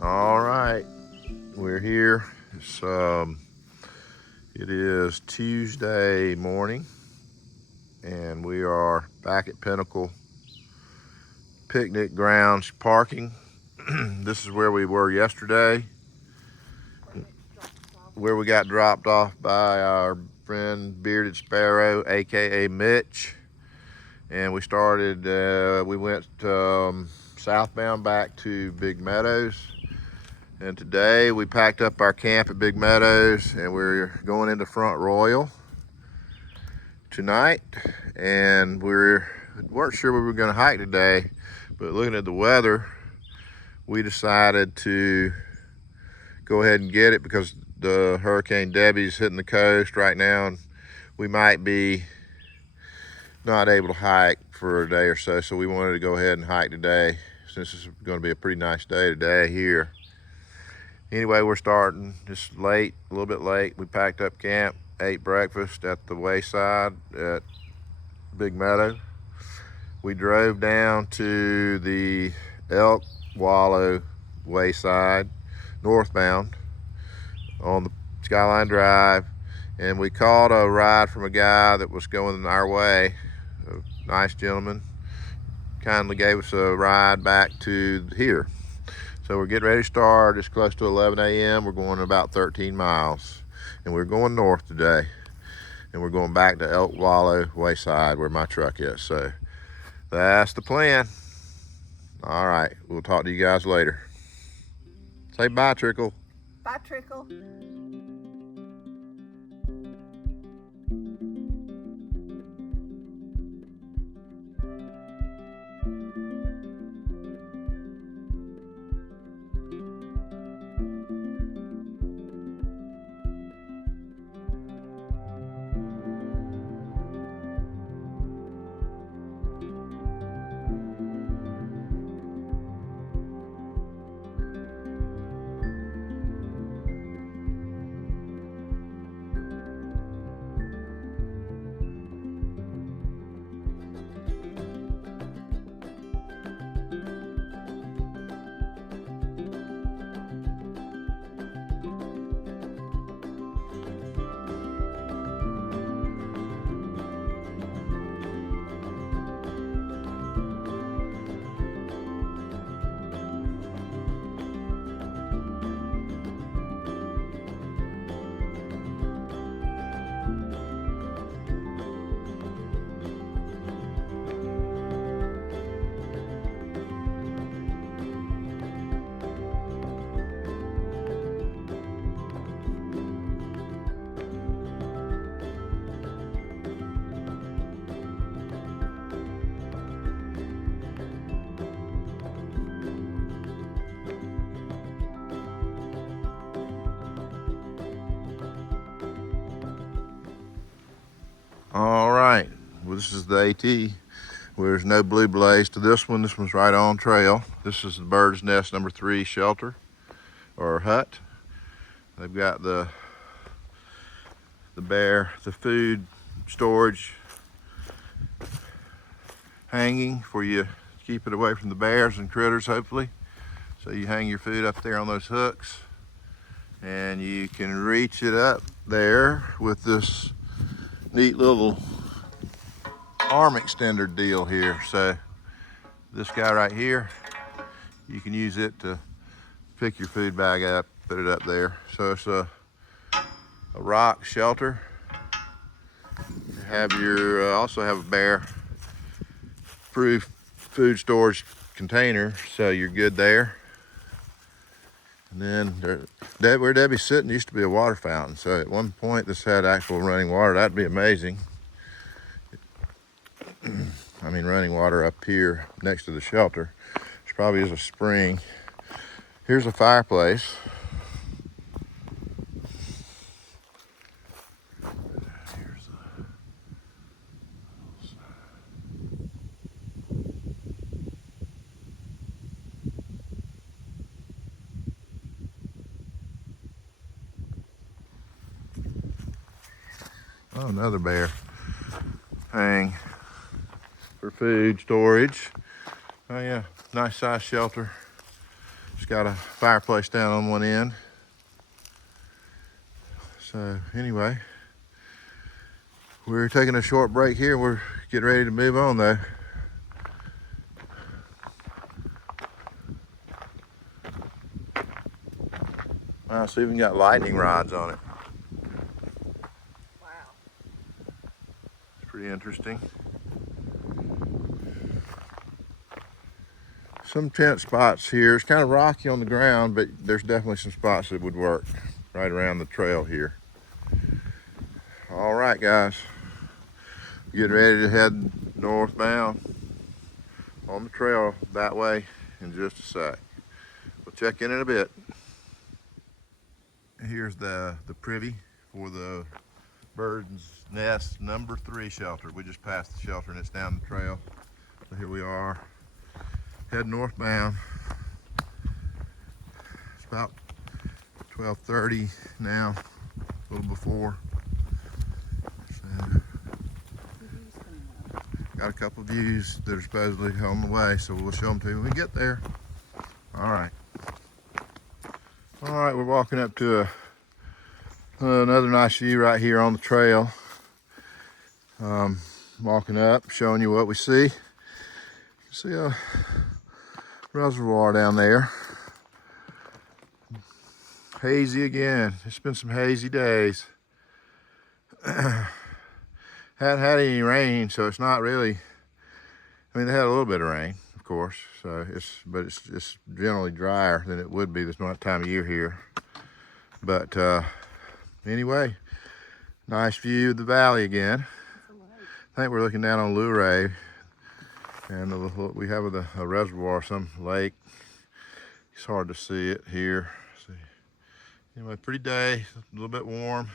All right, we're here. It is Tuesday morning, and we are back at Pinnacle Picnic Grounds parking. This is where we were yesterday, where we got dropped off by our friend Bearded Sparrow, aka Mitch, and we started. We went southbound back to Big Meadows. And today we packed up our camp at Big Meadows and we're going into Front Royal tonight. And we weren't sure we were going to hike today, but looking at the weather, we decided to go ahead and get it because the Hurricane Debbie's hitting the coast right now and we might be not able to hike for a day or so. So we wanted to go ahead and hike today since it's going to be a pretty nice day today here. Anyway, we're starting just late, a little bit late. We packed up camp, ate breakfast at the Wayside at Big Meadow. We drove down to the Elkwallow Wayside, northbound, on the Skyline Drive, and we caught a ride from a guy that was going our way, a nice gentleman, kindly gave us a ride back to here. So we're getting ready to start. It's close to 11 a.m. We're going about 13 miles. And we're going north today. And we're going back to Elkwallow Wayside where my truck is. So that's the plan. All right, we'll talk to you guys later. Say bye, Trickle. Bye, Trickle. All right, well, this is the AT where there's no blue blaze to this one. This one's right on trail. This is the Bird's Nest number 3 shelter or hut. They've got the food storage hanging for you to keep it away from the bears and critters, hopefully. So you hang your food up there on those hooks and you can reach it up there with this neat little arm extender deal here. So this guy right here, you can use it to pick your food bag up, put it up there. So it's a rock shelter. You have your also have a bear proof food storage container, so you're good there. And then where Debbie's sitting used to be a water fountain. So at one point this had actual running water. That'd be amazing. I mean, running water up here next to the shelter. There probably is a spring. Here's a fireplace. Oh, another bear hang for food storage. Oh yeah, nice size shelter. It's got a fireplace down on one end. So anyway, we're taking a short break here. We're getting ready to move on though. Wow, it's even got lightning rods on it. Wow. It's pretty interesting. Some tent spots here. It's kind of rocky on the ground, but there's definitely some spots that would work right around the trail here. All right, guys. Getting ready to head northbound on the trail that way in just a sec. We'll check in a bit. Here's the privy for the bird's nest number 3 shelter. We just passed the shelter and it's down the trail. So here we are, heading northbound. It's about 12:30 now, a little before. So, got a couple of views that are supposedly on the way, so we'll show them to you when we get there. All right. All right, we're walking up to another nice view right here on the trail. Walking up, showing you what we see. You can see a reservoir down there. Hazy again. It's been some hazy days. Hadn't had any rain, so it's not really. I mean, they had a little bit of rain, of course. So but it's just generally drier than it would be this time of year here. But anyway, nice view of the valley again. I think we're looking down on Luray, and we have a reservoir, some lake. It's hard to see it here. See. Anyway, pretty day, a little bit warm,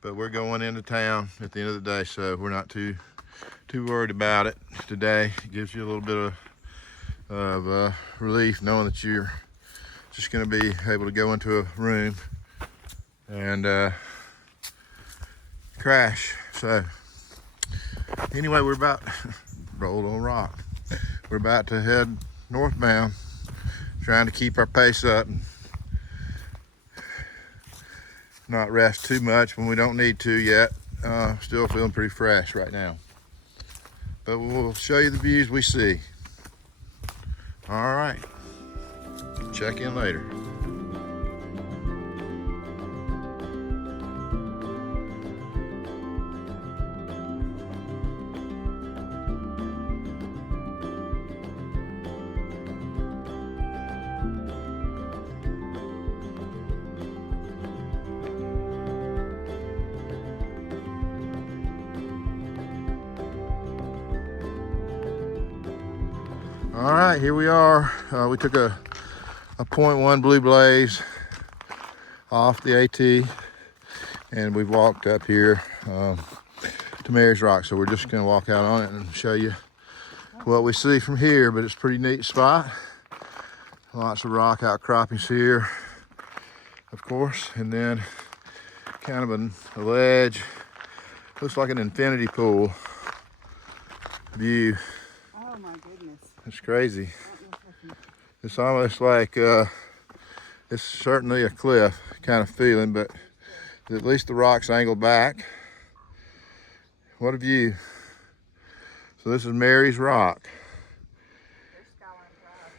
but we're going into town at the end of the day, so we're not too worried about it today. It gives you a little bit of relief knowing that you're just going to be able to go into a room and crash. So anyway, we're about rolled on rock. We're about to head northbound, trying to keep our pace up and not rest too much when we don't need to yet. Still feeling pretty fresh right now, but we'll show you the views we see. All right, check in later. All right, here we are. We took a 0.1 Blue Blaze off the AT, and we've walked up here to Mary's Rock. So we're just gonna walk out on it and show you what we see from here, but it's a pretty neat spot. Lots of rock outcroppings here, of course, and then kind of a ledge. Looks like an infinity pool view. Oh my goodness. It's crazy. It's almost like it's certainly a cliff kind of feeling, but at least the rock's angled back. What a view. So this is Mary's Rock.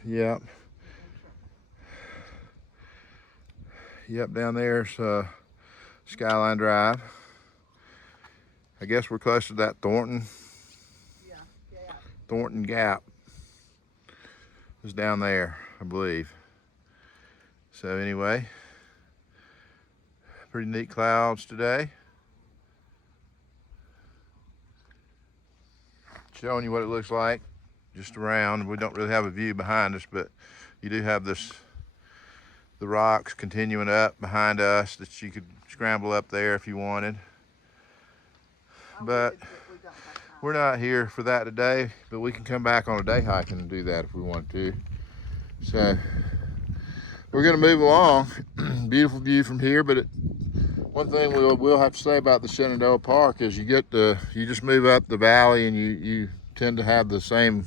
Yep. Yep, down there's Skyline Drive. I guess we're close to that Thornton Gap is down there, I believe. So anyway, pretty neat clouds today. Showing you what it looks like just around. We don't really have a view behind us, but you do have the rocks continuing up behind us that you could scramble up there if you wanted. But we're not here for that today, but we can come back on a day hike and do that if we want to. So we're gonna move along. Beautiful view from here, but one thing we'll have to say about the Shenandoah Park is you just move up the valley and you tend to have the same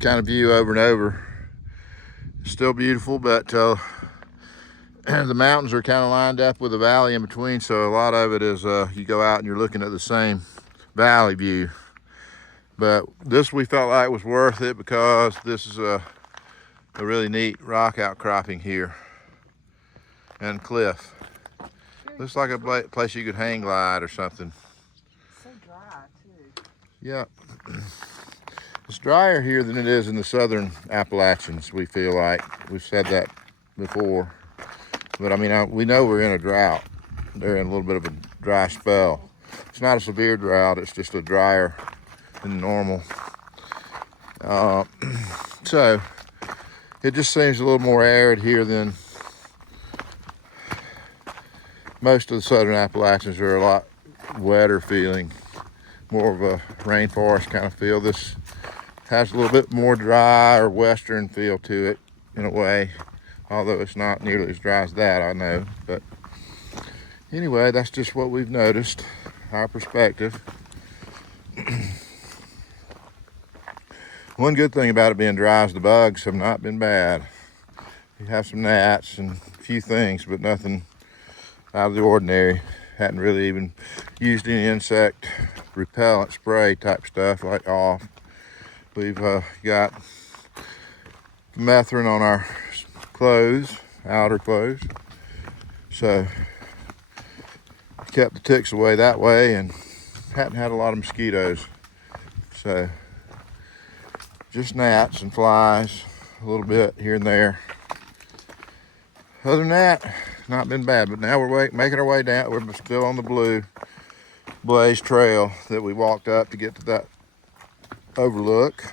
kind of view over and over. Still beautiful, but the mountains are kind of lined up with a valley in between, so a lot of it is you go out and you're looking at the same valley view. But this we felt like was worth it because this is a really neat rock outcropping here and cliff. Looks like a place you could hang glide or something. So dry too. Yeah. It's drier here than it is in the southern Appalachians, we feel like. We've said that before. But I mean, we know we're in a drought. They're in a little bit of a dry spell. It's not a severe drought, it's just a drier than normal. So it just seems a little more arid here than most of the southern Appalachians. Are a lot wetter feeling, more of a rainforest kind of feel. This has a little bit more dry or western feel to it in a way, although it's not nearly as dry as that, I know. But anyway, that's just what we've noticed, our perspective. One good thing about it being dry is the bugs have not been bad. You have some gnats and a few things, but nothing out of the ordinary. Hadn't really even used any insect repellent spray type stuff like off. We've got methrin on our clothes, outer clothes, so kept the ticks away that way and hadn't had a lot of mosquitoes. So just gnats and flies a little bit here and there. Other than that, not been bad. But now we're making our way down. We're still on the Blue Blaze Trail that we walked up to get to that overlook,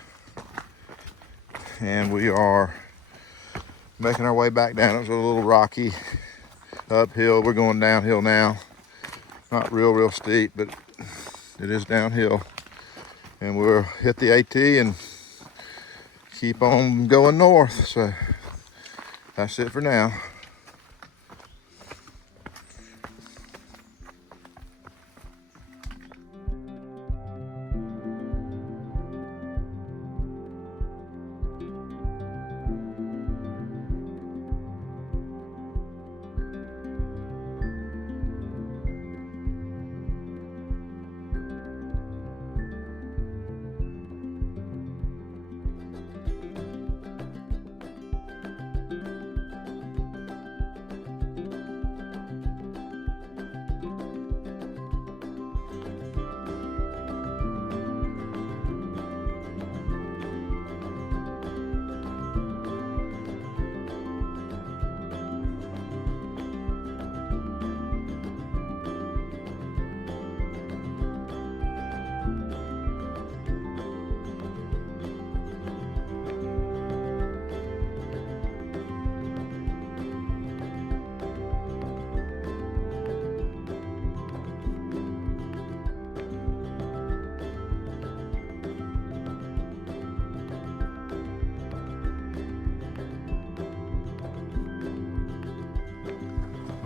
and we are making our way back down. It was a little rocky uphill. We're going downhill now. Not real steep, but it is downhill. And we'll hit the AT and keep on going north. So that's it for now.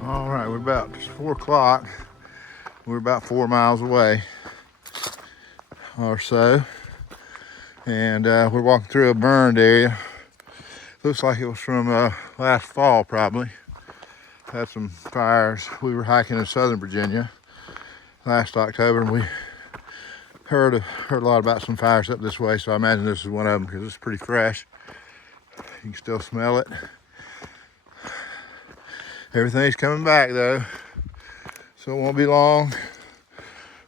All right, we're about, it's 4 o'clock. We're about 4 miles away or so. And we're walking through a burned area. Looks like it was from last fall probably. Had some fires. We were hiking in southern Virginia last October, and we heard a lot about some fires up this way, so I imagine this is one of them because it's pretty fresh. You can still smell it. Everything's coming back though, so it won't be long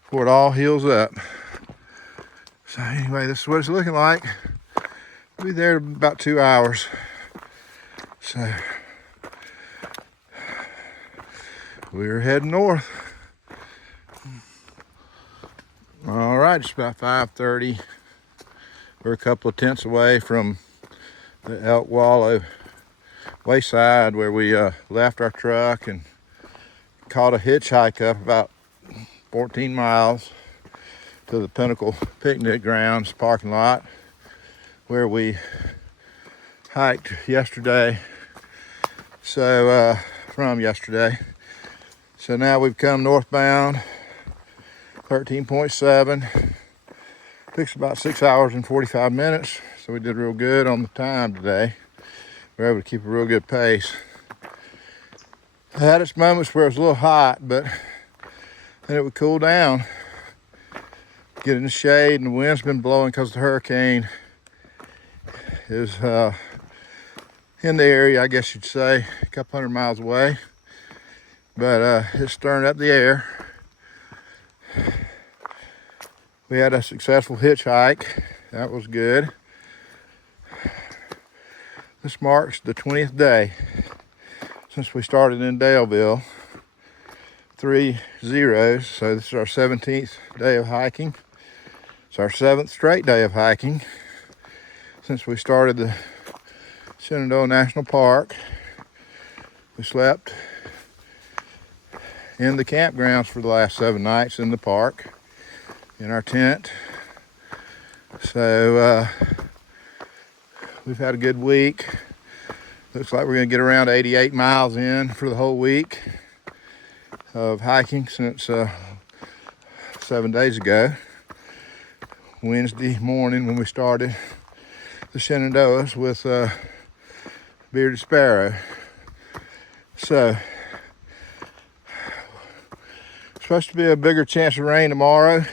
before it all heals up. So anyway, this is what it's looking like. We'll be there in about 2 hours. So we're heading north. All right, it's about 5:30. We're a couple of tents away from the Elkwallow Wayside, where we left our truck and caught a hitchhike up about 14 miles to the Pinnacle picnic grounds parking lot, where we hiked yesterday. So from yesterday. So now we've come northbound, 13.7. Takes about 6 hours and 45 minutes. So we did real good on the time today. we're able to keep a real good pace. It had its moments where it was a little hot, but then it would cool down, get in the shade, and the wind's been blowing because of the hurricane is in the area, I guess you'd say, a couple hundred miles away. But it's stirring up the air. We had a successful hitchhike. That was good. This marks the 20th day since we started in Daleville. 3 zeros, so this is our 17th day of hiking. It's our 7th straight day of hiking since we started the Shenandoah National Park. We slept in the campgrounds for the last 7 nights in the park, in our tent. So we've had a good week. Looks like we're gonna get around 88 miles in for the whole week of hiking since 7 days ago. Wednesday morning when we started the Shenandoahs with Bearded Sparrow. So, supposed to be a bigger chance of rain tomorrow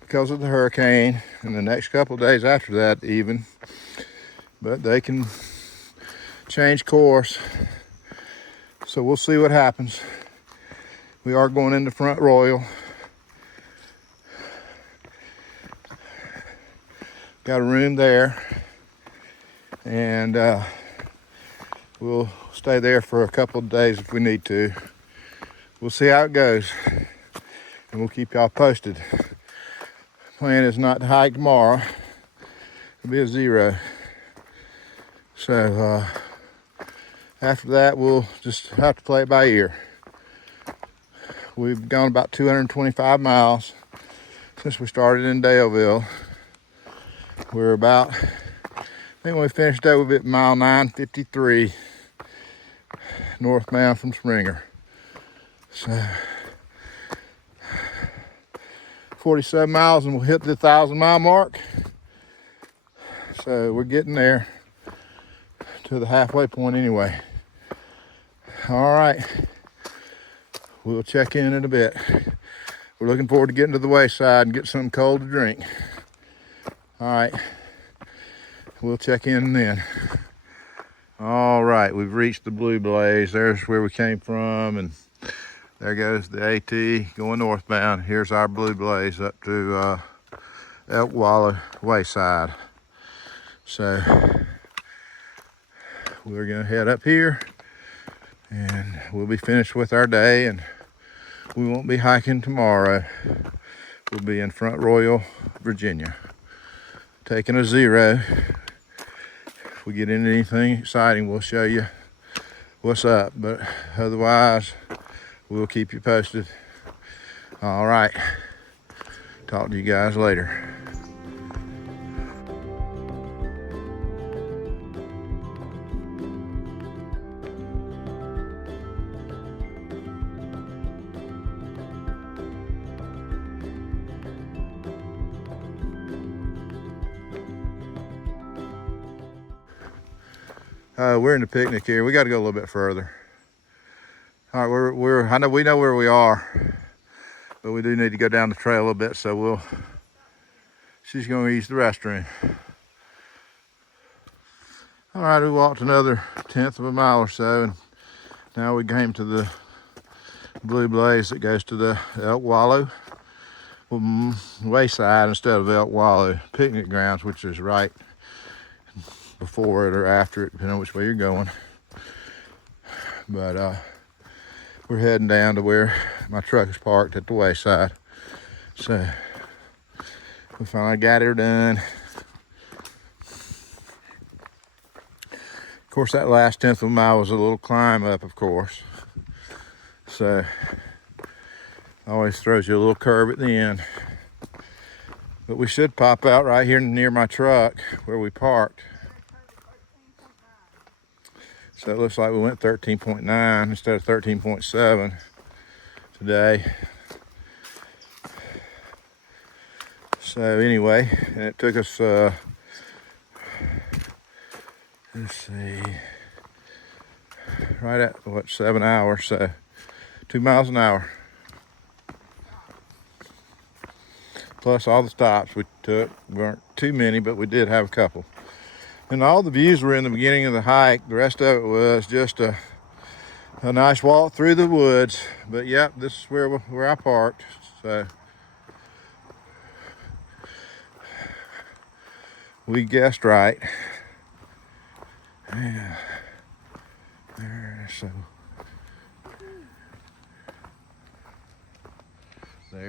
because of the hurricane, and the next couple of days after that even. But they can change course. So we'll see what happens. We are going into Front Royal. Got a room there, and we'll stay there for a couple of days if we need to. We'll see how it goes, and we'll keep y'all posted. Plan is not to hike tomorrow. It'll be a 0. So after that, we'll just have to play it by ear. We've gone about 225 miles since we started in Daleville. We're about, I think when we finished up, we'll be at mile 953, northbound from Springer. So 47 miles and we'll hit the 1,000-mile mark. So we're getting there to the halfway point anyway. All right, we'll check in a bit. We're looking forward to getting to the Wayside and get something cold to drink. All right, we'll check in then. All right, we've reached the Blue Blaze. There's where we came from, and there goes the AT going northbound. Here's our Blue Blaze up to Elkwallow Wayside. So we're gonna head up here, and we'll be finished with our day, and we won't be hiking tomorrow. We'll be in Front Royal, Virginia, taking a 0. If we get into anything exciting, we'll show you what's up, but otherwise, we'll keep you posted. All right, talk to you guys later. We're in the picnic here. We got to go a little bit further. All right, I know we know where we are, but we do need to go down the trail a little bit. So she's going to use the restroom. All right, we walked another 1/10 of a mile or so, and now we came to the Blue Blaze that goes to the Elkwallow Wayside instead of Elkwallow picnic grounds, which is right before it or after it, depending on which way you're going. But we're heading down to where my truck is parked at the Wayside. So we finally got her done. Of course, that last 1/10 of a mile was a little climb up, of course. So always throws you a little curve at the end. But we should pop out right here near my truck where we parked. So it looks like we went 13.9 instead of 13.7 today. So anyway, and it took us let's see, right at what, 7 hours, so 2 miles an hour. Plus all the stops we took. Weren't too many, but we did have a couple. And all the views were in the beginning of the hike. The rest of it was just a nice walk through the woods. But yep, this is where I parked. So we guessed right. Yeah. There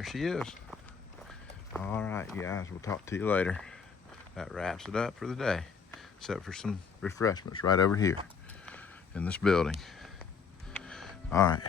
she is. All right, guys, we'll talk to you later. That wraps it up for the day, except for some refreshments right over here in this building. All right.